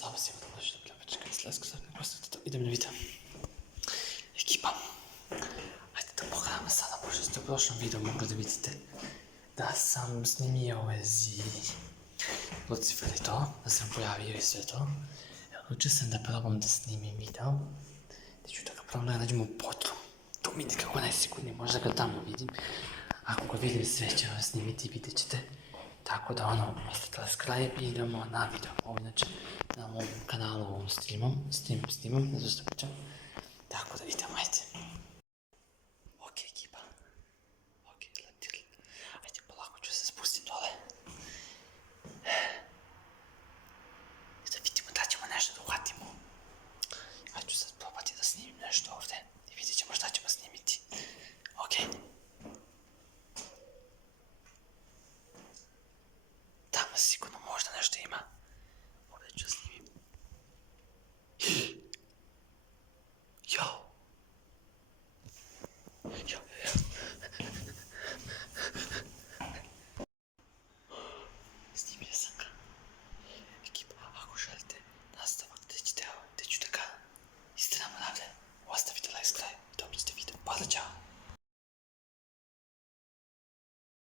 Samo si imam došli do pljačka. Slesko sad ne prosto idem na video. Ekipa. Ajde da pogledamo sada, možda ste u prošlom videu mogli da vidite da sam snimio u vezi Lucifer i to, da sam pojavio i sve to. Odlučio sam da probam da snimim video, da ću da ga probam da nađem u potru. To mi nekako najsigurnije, možda ga tamo vidim. Ako ga vidim sve ću vam snimiti i vidjet ćete. Tako da ostavite subscribe i idemo na video. Ovo inače na mom kanalu ovom snimam, ne znam što pričam. Tako da idemo, ajde. Ok ekipa. Ok, letili. Ajde, polako ću se spustim dole. I da vidimo da ćemo nešto da uhvatimo. Ajde ću sad probati da snimim nešto ovde i vidjet ćemo šta ćemo snimiti. Ok. Tamo sigurno možda nešto ima. Ovdje ću snimiti.